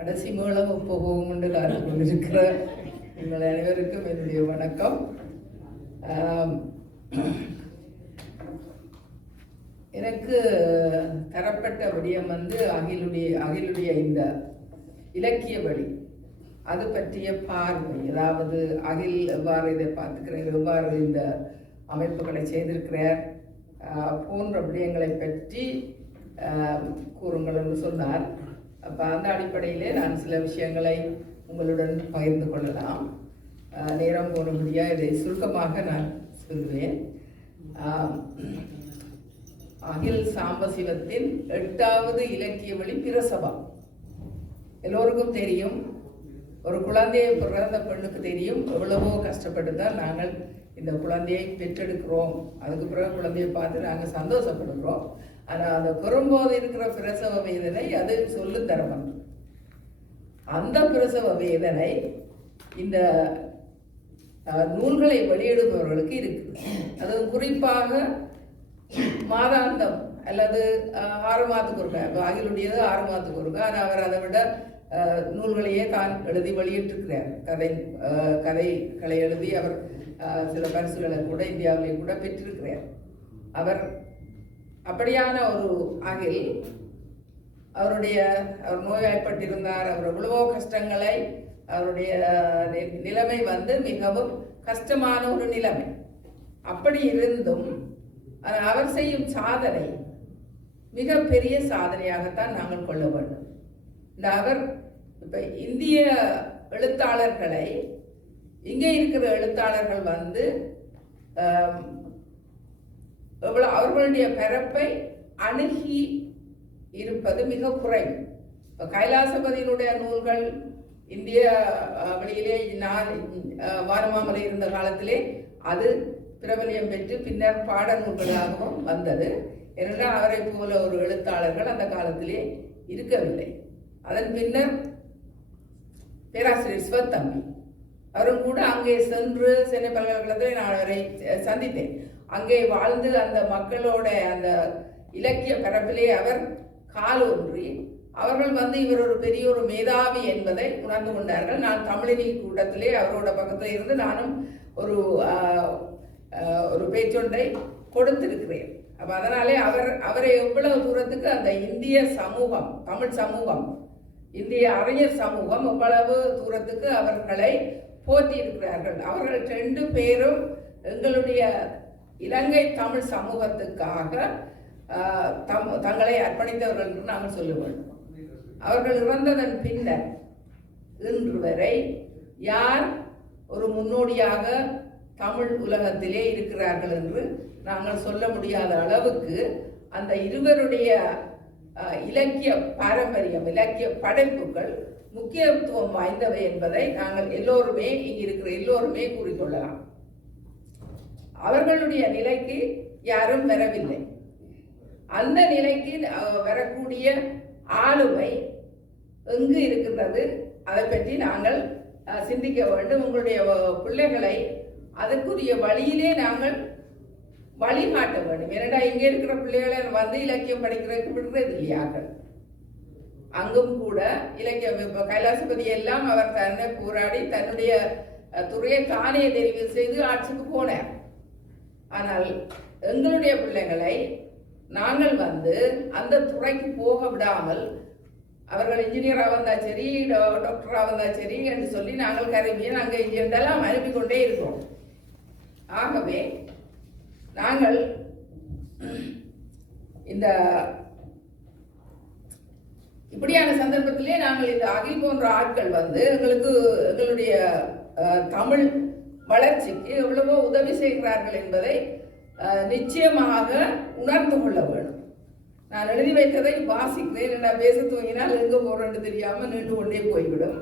கடைசி மேளம் இப்போ போகும் என்று காத்து கொண்டிருக்கிற உங்கள் அனைவருக்கும் என்னுடைய வணக்கம். எனக்கு தரப்பட்ட விடயம் வந்து அகிலுடைய அகிலுடைய இந்த இலக்கிய வழி. அது பற்றிய பார்வை. அதாவது அகில் எவ்வாறு இதை பார்த்துக்கிறார் எவ்வாறு இந்த அமைப்புகளை செய்திருக்கிறார் போன்ற விடயங்களை பற்றி கூறுங்கள் என்று சொன்னார். அப்போ அந்த அடிப்படையிலே நான் சில விஷயங்களை உங்களுடன் பகிர்ந்து கொள்ளலாம். நேரம் போனபடியாக இதை சுருக்கமாக நான் சொல்லுவேன் அகில் சாம்பசிவத்தின் எட்டாவது இலக்கிய வழி பிரசவம். எல்லோருக்கும் தெரியும். ஒரு குழந்தையை பிறந்த பெண்ணுக்கு தெரியும். எவ்வளவோ கஷ்டப்பட்டு தான் நாங்கள் இந்த குழந்தையை பெற்றெடுக்கிறோம். அதுக்கு பிறகு குழந்தையை பார்த்து நாங்கள் சந்தோஷப்படுகிறோம். ஆனால் அந்த பெறும்போது இருக்கிற பிரசவ வேதனை அது சொல்லு தர்மம். அந்த பிரசவ வேதனை இந்த நூல்களை வெளியிடுபவர்களுக்கு இருக்குது. அது குறிப்பாக மாதாந்தம் அல்லது ஆறு மாதத்துக்கு ஒருக்கா இப்போ அகிலுடையது ஆறு மாதத்துக்கு ஒருக்கா ஆனால் அவர் அதை விட நூல்களையே தான் எழுதி வெளியிட்டிருக்கிறார். கதை கதைகளை எழுதி அவர் சில பரிசுகளை கூட இந்தியாவிலே கூட பெற்றிருக்கிறார். அவர் அப்படியான ஒரு அகில் அவருடைய அவர் நோய்வாய்ப்பட்டிருந்தார் அவர் எவ்வளவோ கஷ்டங்களை அவருடைய நிலைமை வந்து மிகவும் கஷ்டமான ஒரு நிலைமை. அப்படி இருந்தும் அவர் செய்யும் சாதனை மிகப்பெரிய சாதனையாகத்தான் நாங்கள் கொள்ள வேண்டும். இந்த அவர் இப்போ இந்திய எழுத்தாளர்களை இங்கே இருக்கிற எழுத்தாளர்கள் வந்து எவ்வளோ அவர்களுடைய பிறப்பை அணுகி இருப்பது மிக குறைவு. இப்போ கைலாசபதியினுடைய நூல்கள் இந்திய வழியிலே வெளியிலே நான் வானமாமலை இருந்த காலத்திலே அது பிரபலியம் பெற்று பின்னர் பாட நூல்களாகவும் வந்தது. ஏனென்றால் அவரை போல ஒரு எழுத்தாளர்கள் அந்த காலத்திலே இருக்கவில்லை. அதன் பின்னர் பேராசிரியர் சிவத்தம்பி. அவரும் கூட அங்கே சென்று சென்னை பல்கலைக்கழகத்தில் நான் அவரை சந்தித்தேன். அங்கே வாழ்ந்து அந்த மக்களோட அந்த இலக்கிய பரப்பிலே அவர் கால் ஒன்றி அவர்கள் வந்து இவர் ஒரு பெரிய ஒரு மேதாவி என்பதை உணர்ந்து கொண்டார்கள். நான் தமிழினி கூட்டத்திலே அவரோட பக்கத்தில் இருந்து நானும் ஒரு ஒரு பேச்சொன்றை கொடுத்திருக்கிறேன். அப்போ அதனாலே அவர் அவரை எவ்வளவு தூரத்துக்கு அந்த இந்திய சமூகம் தமிழ் சமூகம் இந்திய அறிஞர் சமூகம் எவ்வளவு தூரத்துக்கு அவர்களை போற்றி இருக்கிறார்கள் அவர்கள் ரெண்டு பேரும் எங்களுடைய இலங்கை தமிழ் சமூகத்துக்காக தம் தங்களை அர்ப்பணித்தவர்கள் என்று நாங்கள் சொல்ல வேண்டும் அவர்கள் இறந்ததன் பின்னர் இன்று வரை யார் ஒரு முன்னோடியாக தமிழ் உலகத்திலே இருக்கிறார்கள் என்று நாங்கள் சொல்ல முடியாத அளவுக்கு அந்த இருவருடைய இலக்கிய பாரம்பரியம் இலக்கிய படைப்புகள் முக்கியத்துவம் வாய்ந்தவை என்பதை நாங்கள் எல்லோருமே இங்கே இருக்கிற எல்லோருமே கூறிக்கொள்ளலாம். அவர்களுடைய நிலைக்கு யாரும் வரவில்லை. அந்த நிலைக்கு வரக்கூடிய ஆளுமை எங்கு இருக்கின்றது? அதை பற்றி நாங்கள் சிந்திக்க வேண்டும். உங்களுடைய பிள்ளைகளை அதற்குரிய வழியிலே நாங்கள் வழிகாட்ட வேண்டும். ஏனடா இங்கே இருக்கிற பிள்ளைகளை வந்து இலக்கியம் படிக்கிறதுக்கு விடுறது இல்லையாக்கள் அங்கும் கூட இலக்கியம் இப்போ கைலாசபதி எல்லாம் அவர் தன்னை போராடி தன்னுடைய துறையை தானே தெரிவு செய்து ஆட்சிக்கு போனார். ஆனால் எங்களுடைய பிள்ளைகளை நாங்கள் வந்து அந்த துறைக்கு போக விடாமல் அவர்கள் இன்ஜினியராக வந்தா சரி டாக்டராக வந்தா சரி என்று சொல்லி நாங்கள் கருவியன் நாங்கள் இங்கெல்லாம் அனுப்பி கொண்டே இருக்கிறோம் ஆகவே நாங்கள் இந்த இப்படியான சந்தர்ப்பத்திலே நாங்கள் இந்த அகில் போன்ற ஆட்கள் வந்து எங்களுக்கு எங்களுடைய தமிழ் வளர்ச்சிக்கு எவ்வளவோ உதவி செய்கிறார்கள் என்பதை நிச்சயமாக உணர்ந்து கொள்ள வேண்டும். நான் எழுதி வைத்ததை வாசிக்கிறேன் நான் பேச தூங்கினால் எங்க போறேன்னு தெரியாம நின்று கொண்டே போய்விடும்.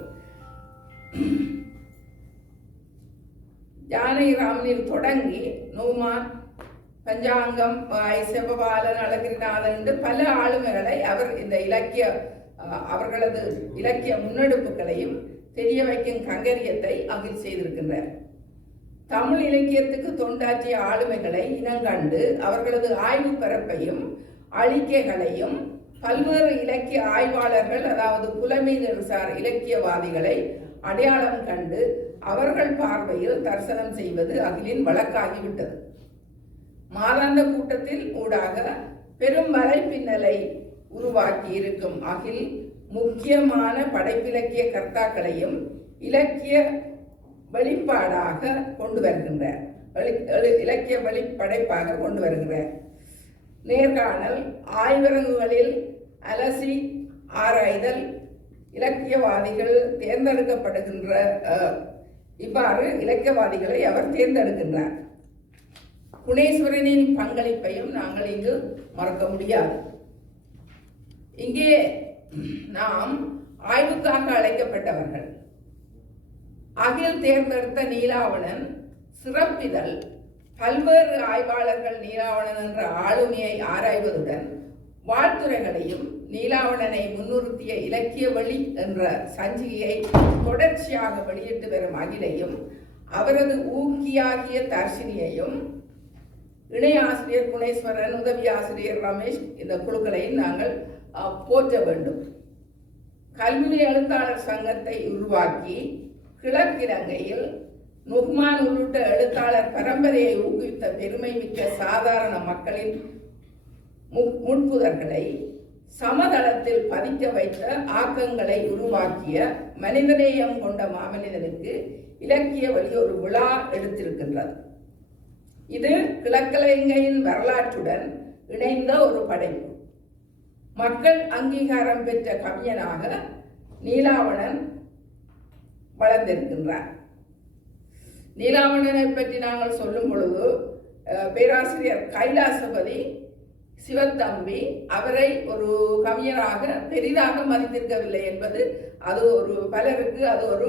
ஜானகி ராமனில் தொடங்கி நோமான் பஞ்சாங்கம் வாய் செவ்வபாலன் அழகிரிநாதன் என்று பல ஆளுமைகளை அவர் இந்த இலக்கிய அவர்களது இலக்கிய முன்னெடுப்புகளையும் தெரிய வைக்கும் கங்கரியத்தை அகில் செய்திருக்கின்றார். தமிழ் இலக்கியத்துக்கு தொண்டாற்றிய ஆளுமைகளை இனங்கண்டு அவர்களது ஆய்வு பரப்பையும் அழிக்கைகளையும் பல்வேறு இலக்கிய ஆய்வாளர்கள் அதாவது புலமைசார் இலக்கியவாதிகளை அடையாளம் கண்டு அவர்கள் பார்வையில் தரிசனம் செய்வது அகிலின் வழக்காகிவிட்டது. மாதாந்த கூட்டத்தில் ஊடாக பெரும் பின்னலை உருவாக்கி இருக்கும் அகில் முக்கியமான படைப்பிலக்கிய கர்த்தாக்களையும் இலக்கிய வெளிப்பாடாக கொண்டு வருகின்றார். வெளி- இலக்கிய வெளிப்படைப்பாக கொண்டு வருகிறார். நேர்காணல் ஆய்வரங்குகளில் அலசி ஆராய்தல் இலக்கியவாதிகள் தேர்ந்தெடுக்கப்படுகின்ற இவ்வாறு இலக்கியவாதிகளை அவர் தேர்ந்தெடுக்கின்றார். குணேஸ்வரனின் பங்களிப்பையும் நாங்கள் இங்கு மறக்க முடியாது. இங்கே நாம் ஆய்வுக்காக அழைக்கப்பட்டவர்கள். அகில் தேர்ந்தெடுத்த நீலாவணன் சிறப்பிதழ். பல்வேறு ஆய்வாளர்கள் நீலாவணன் என்ற ஆளுமையை ஆராய்வதுடன் வாழ்த்துறைகளையும் நீலாவணனை முன்னிறுத்திய இலக்கிய வழி என்ற சஞ்சிகையை தொடர்ச்சியாக வெளியிட்டு வரும் அகிலையும் அவரது ஊக்கியாகிய தர்ஷினியையும் இணை ஆசிரியர் குணேஸ்வரன் உதவி ஆசிரியர் ரமேஷ் இந்த குழுக்களையும் நாங்கள் போற்ற வேண்டும். கல்வி எழுத்தாளர் சங்கத்தை உருவாக்கி கிழக்கிழங்கையில் நுஹ்மான் உள்ளிட்ட எழுத்தாளர் பரம்பரையை ஊக்குவித்த பெருமை மிக்க சாதாரண மக்களின் மு- சமதளத்தில் பதிக்க வைத்த ஆக்கங்களை உருவாக்கிய மனிதநேயம் கொண்ட மாமனிதனுக்கு இலக்கிய வழி ஒரு விழா எடுத்திருக்கின்றது. இது கிழக்கிழங்கையின் வரலாற்றுடன் இணைந்த ஒரு படைப்பு. மக்கள் அங்கீகாரம் பெற்ற கவிஞனாக நீலாவணன் வளர்ந்திருக்கின்றார். நீலாவணனை பற்றி நாங்கள் சொல்லும் பொழுது பேராசிரியர் கைலாசபதி சிவத்தம்பி அவரை ஒரு கவிஞராக பெரிதாக மதித்திருக்கவில்லை என்பது அது ஒரு பலருக்கு அது ஒரு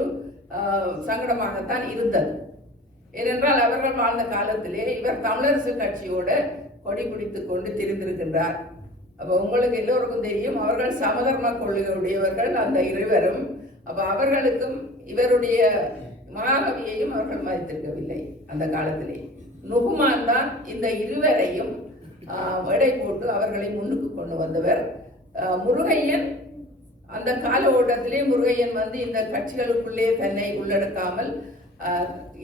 சங்கடமாகத்தான் இருந்தது. ஏனென்றால் அவர்கள் வாழ்ந்த காலத்திலே இவர் தமிழரசு கட்சியோட கொடி பிடித்து கொண்டு திரிந்திருக்கின்றார். அப்போ உங்களுக்கு எல்லோருக்கும் தெரியும் அவர்கள் சமதர்ம கொள்கையுடையவர்கள். அந்த இருவரும் அப்போ அவர்களுக்கும் இவருடைய மகாகவியையும் அவர்கள் மதித்திருக்கவில்லை அந்த காலத்திலே. நுகுமான் தான் இந்த இருவரையும் வடை எடை போட்டு அவர்களை முன்னுக்கு கொண்டு வந்தவர். முருகையன் அந்த கால ஓட்டத்திலே முருகையன் வந்து இந்த கட்சிகளுக்குள்ளே தன்னை உள்ளடக்காமல்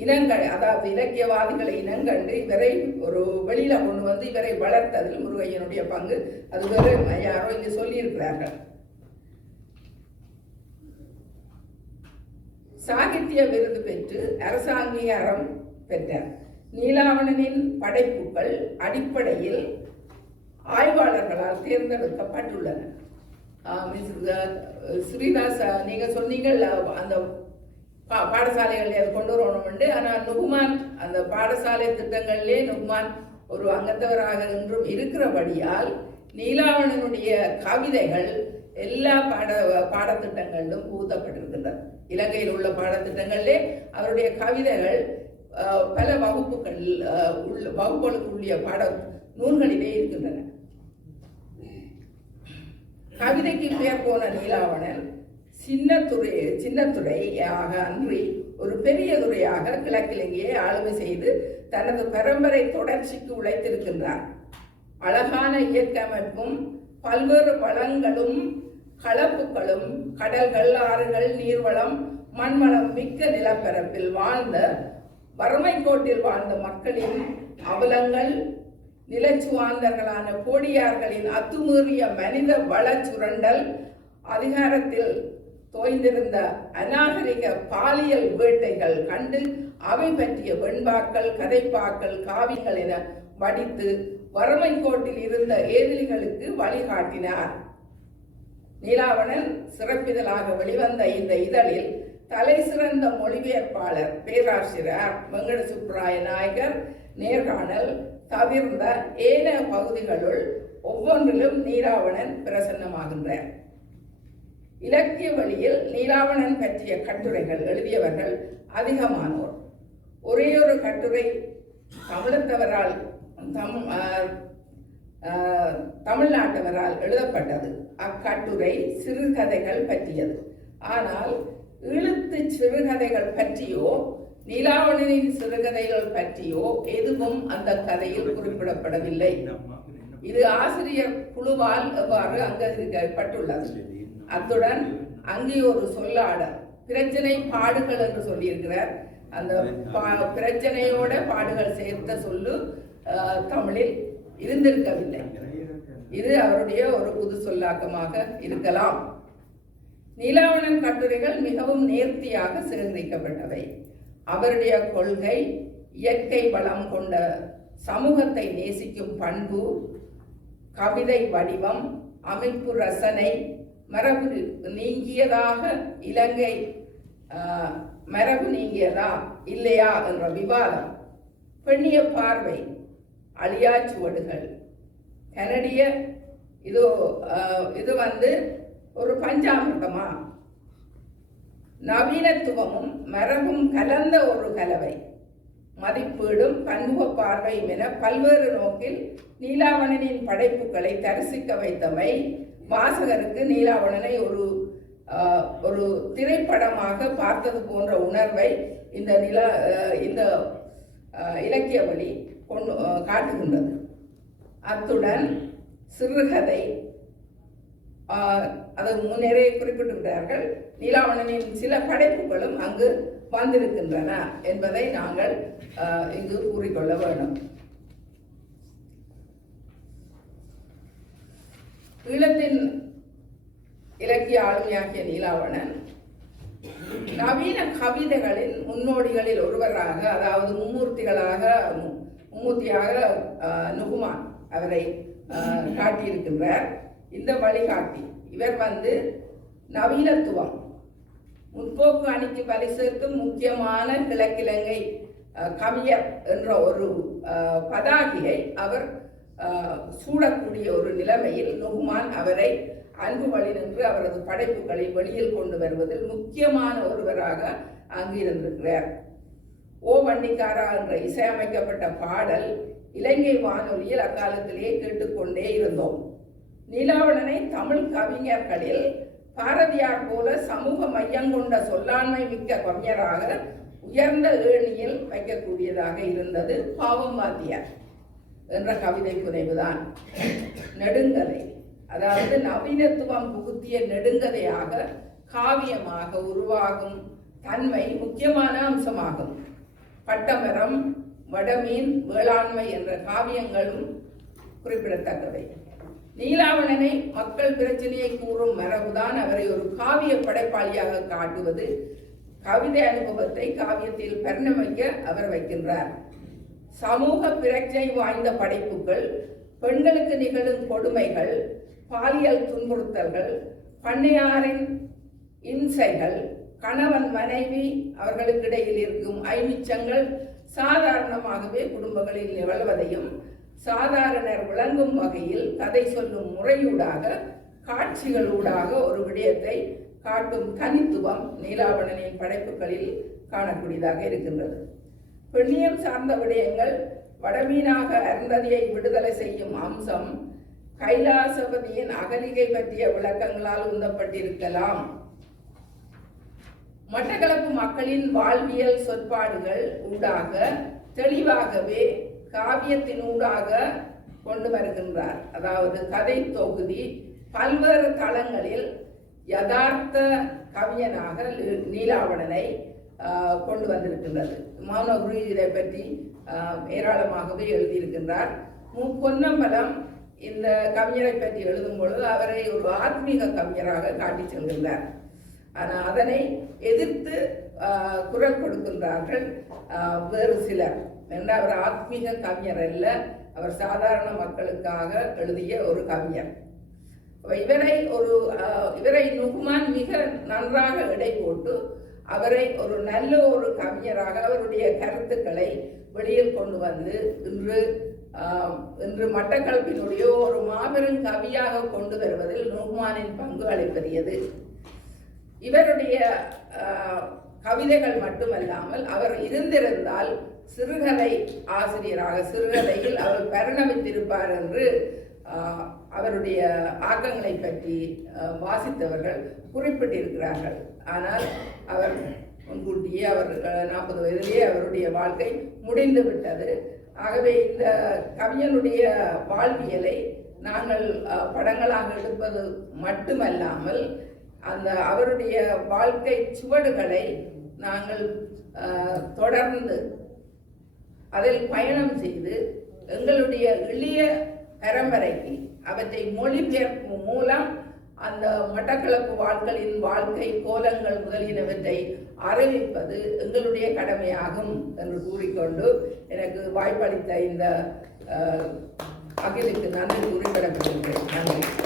இனங்கள் அதாவது இலக்கியவாதிகளை இனங்கண்டு இவரை ஒரு வெளியில கொண்டு வந்து இவரை வளர்த்ததில் முருகையனுடைய பங்கு. அது வேறு யாரோ இங்கே சொல்லியிருக்கிறார்கள். சாகித்ய விருது பெற்று அரசாங்கீகாரம் பெற்றார். நீலாவணனின் படைப்புகள் அடிப்படையில் ஆய்வாளர்களால் தேர்ந்தெடுக்கப்பட்டுள்ளன. மிஸ் ஸ்ரீதாஸ் அஹ் நீங்க சொன்னீங்கள் அந்த பா- பாடசாலைகளில் அது கொண்டு வரணும்னு ஆனால் நுகுமான் அந்த பாடசாலை திட்டங்களிலே நுகுமான் ஒரு அங்கத்தவராக இன்றும் இருக்கிறபடியால் நீலாவணனுடைய கவிதைகள் எல்லா பாட பாடத்திட்டங்களிலும் புகுத்தப்பட்டிருக்கின்றன. இலங்கையில் உள்ள பாடத்திட்டங்களிலே அவருடைய கவிதைகள் பல வகுப்புகள் உள்ள வகுப்புகளுக்கு உள்ள பாட நூல்களிலே இருக்கின்றன. கவிதைக்கு பெயர் போன நீலாவணன் சின்னத்துறை சின்னத்துறையாக அன்றி ஒரு பெரிய துறையாக கிழக்கிழங்கையை ஆளுமை செய்து தனது பரம்பரை தொடர்ச்சிக்கு உழைத்திருக்கின்றார். அழகான இயற்கமைப்பும் பல்வேறு வளங்களும் கலப்புகளும் கடல்கள் ஆறுகள் நீர்வளம் மண்வளம் மிக்க நிலப்பரப்பில் வாழ்ந்த வறுமை கோட்டில் வாழ்ந்த மக்களின் அவலங்கள் நிலச்சுவாந்தர்களான கோடியார்களின் அத்துமீறிய மனித வள சுரண்டல் அதிகாரத்தில் தோய்ந்திருந்த அநாகரிக பாலியல் வேட்டைகள் கண்டு அவை பற்றிய வெண்பாக்கள் கதைப்பாக்கள் காவிகள் என வடித்து வறுமை கோட்டில் இருந்த ஏதிலிகளுக்கு வழிகாட்டினார் நீலாவணன் சிறப்பிதழாக வெளிவந்த இந்த இதழில் தலை சிறந்த மொழிபெயர்ப்பாளர் பேராசிரியர் வெங்கட சுப்ராய நாயகர் நேர்காணல் தவிர்ந்த ஏன பகுதிகளுள் ஒவ்வொன்றிலும் நீலாவணன் பிரசன்னமாகின்றார். இலக்கிய வழியில் நீலாவணன் பற்றிய கட்டுரைகள் எழுதியவர்கள் அதிகமானோர். ஒரே ஒரு கட்டுரை தமிழத்தவரால் தமிழ் தமிழ்நாட்டவரால் எழுதப்பட்டது. அக்கட்டுரை சிறுகதைகள் பற்றியது. ஆனால் இழுத்து சிறுகதைகள் பற்றியோ நீலாவணனின் சிறுகதைகள் பற்றியோ எதுவும் அந்த கதையில் குறிப்பிடப்படவில்லை. இது ஆசிரியர் குழுவால் எவ்வாறு அங்கீகரிக்கப்பட்டுள்ளது? அத்துடன் அங்கே ஒரு சொல்லாடல் பிரச்சனை பாடுகள் என்று சொல்லியிருக்கிறார். அந்த பா- பிரச்சனையோட பாடுகள் சேர்த்த சொல்லு தமிழில் இருந்திருக்கவில்லை. இது அவருடைய ஒரு புது சொல்லாக்கமாக இருக்கலாம். நீலாவணன் கட்டுரைகள் மிகவும் நேர்த்தியாக சேகரிக்கப்பட்டவை அவருடைய கொள்கை இயற்கை வளம் கொண்ட சமூகத்தை நேசிக்கும் பண்பு கவிதை வடிவம் அமைப்பு ரசனை மரபு நீங்கியதாக இலங்கை மரபு நீங்கியதா இல்லையா என்ற விவாதம். பெண்ணிய பார்வை அழியா சுவடுகள் கனடிய இது இது வந்து ஒரு பஞ்சாமிர்தமா? நவீனத்துவமும் மரபும் கலந்த ஒரு கலவை. மதிப்பீடும் பன்முக பார்வையும் என பல்வேறு நோக்கில் நீலாவணனின் படைப்புகளை தரிசிக்க வைத்தமை வாசகருக்கு நீலாவணனை ஒரு ஒரு திரைப்படமாக பார்த்தது போன்ற உணர்வை இந்த நில இந்த இலக்கிய வழி கொண்டு காட்டுகின்றது அத்துடன் சிறுகதை ஆஹ், அது முன்னரே குறிப்பிட்டிருக்கிறார்கள். நீலாவணனின் சில படைப்புகளும் அங்கு வந்திருக்கின்றன என்பதை நாங்கள் இங்கு கூறிக்கொள்ள வேண்டும். ஈழத்தின் இலக்கிய ஆளுமையாகிய நீலாவணன் நவீன கவிதைகளின் முன்னோடிகளில் ஒருவராக அதாவது மும்மூர்த்திகளாக மும்மூர்த்தியாக நுகுமான் அவரை காட்டியிருக்கின்றார். இந்த வழிகாட்டி இவர் வந்து நவீனத்துவம். முற்போக்கு அணிக்கு வலி முக்கியமான கிழக்கிழங்கை கவியர் என்ற ஒரு பதாகியை பதாகையை அவர் சூடக்கூடிய ஒரு நிலைமையில் நுகுமான் அவரை அன்பு வழி நின்று அவரது படைப்புகளை வெளியில் கொண்டு வருவதில் முக்கியமான ஒருவராக அங்கு இருந்திருக்கிறார் ஓ வண்டிக்காரா என்ற இசையமைக்கப்பட்ட பாடல் இலங்கை வானொலியில் அக்காலத்திலேயே கேட்டுக்கொண்டே இருந்தோம். நிலாவணனை தமிழ் கவிஞர்களில் பாரதியார் போல சமூக மையம் கொண்ட சொல்லாண்மை மிக்க கவிஞராக உயர்ந்த ஏணியில் வைக்கக்கூடியதாக இருந்தது பாவம் வாத்தியார் என்ற கவிதை புனைவுதான். நெடுங்கதை அதாவது நவீனத்துவம் புகுத்திய நெடுங்கதையாக காவியமாக உருவாகும் தன்மை முக்கியமான அம்சமாகும். பட்டமரம் வடமீன் வேளாண்மை என்ற காவியங்களும் குறிப்பிடத்தக்கவை. நீலாவணனை மக்கள் பிரச்சனையை கூறும் மரபுதான் அவரை ஒரு காவிய படைப்பாளியாக காட்டுவது. கவிதை அனுபவத்தை காவியத்தில் பரிணமிக்க அவர் வைக்கின்றார். சமூக பிரச்சனை வாய்ந்த படைப்புகள் பெண்களுக்கு நிகழும் கொடுமைகள் பாலியல் துன்புறுத்தல்கள் பண்ணையாரின் இம்சைகள் கணவன் மனைவி அவர்களுக்கிடையில் இருக்கும் ஐமிச்சங்கள் சாதாரணமாகவே குடும்பங்களில் நிகழ்வதையும் சாதாரணர் விளங்கும் வகையில் கதை சொல்லும் முறையூடாக காட்சிகளூடாக ஒரு விடயத்தை காட்டும் தனித்துவம் நீலாவணனின் படைப்புகளில் காணக்கூடியதாக இருக்கின்றது. பெண்ணியம் சார்ந்த விடயங்கள் வடமீனாக அருந்ததியை விடுதலை செய்யும் அம்சம் கைலாசபதியின் அகலிகை பற்றிய விளக்கங்களால் உந்தப்பட்டிருக்கலாம். மட்டக்களப்பு மக்களின் வாழ்வியல் சொற்பாடுகள் ஊடாக தெளிவாகவே காவியத்தினூடாக கொண்டு வருகின்றார். அதாவது கதை தொகுதி பல்வேறு தளங்களில் யதார்த்த கவியனாக லீ- நீலாவணனை கொண்டு வந்திருக்கின்றது. மௌனகுரு இதை பற்றி ஏராளமாகவே எழுதியிருக்கின்றார். மு. பொன்னம்பலம் இந்த கவிஞரை பற்றி எழுதும் பொழுது அவரை ஒரு ஆத்மீக கவிஞராக காட்டிச் செல்கின்றார். ஆனால் அதனை எதிர்த்து குரல் கொடுக்கின்றார்கள் வேறு சிலர். என்ன அவர் ஆத்மீக கவிஞர் அல்ல அவர் சாதாரண மக்களுக்காக எழுதிய ஒரு கவிஞர். இவரை ஒரு இவரை நுகுமான் மிக நன்றாக எடை போட்டு அவரை ஒரு நல்ல ஒரு கவிஞராக அவருடைய கருத்துக்களை வெளியில் கொண்டு வந்து இன்று இன்று மட்டக்களப்பினுடைய ஒரு மாபெரும் கவியாக கொண்டு வருவதில் நுகுமானின் பங்கு அளிப்பதியது. இவருடைய கவிதைகள் மட்டுமல்லாமல் அவர் இருந்திருந்தால் சிறுகதை ஆசிரியராக சிறுகதையில் அவர் பரிணமித்திருப்பார் என்று அவருடைய ஆக்கங்களை பற்றி வாசித்தவர்கள் குறிப்பிட்டிருக்கிறார்கள். ஆனால் அவர் முன்கூட்டியே அவர் நாற்பது வயதிலேயே அவருடைய வாழ்க்கை முடிந்து விட்டது. ஆகவே இந்த கவிஞனுடைய வாழ்வியலை நாங்கள் படங்களாக எடுப்பது மட்டுமல்லாமல் அந்த அவருடைய வாழ்க்கை சுவடுகளை நாங்கள் தொடர்ந்து அதில் பயணம் செய்து எங்களுடைய எளிய பரம்பரைக்கு அவற்றை மொழிபெயர்ப்பு மூலம் அந்த மட்டக்களப்பு வாழ்களின் வாழ்க்கை கோலங்கள் முதலியனவற்றை அறிவிப்பது எங்களுடைய கடமையாகும் என்று கூறிக்கொண்டு எனக்கு வாய்ப்பளித்த இந்த அகிலுக்கு நன்றி குறிப்பிடப்படுகிறேன் நன்றி.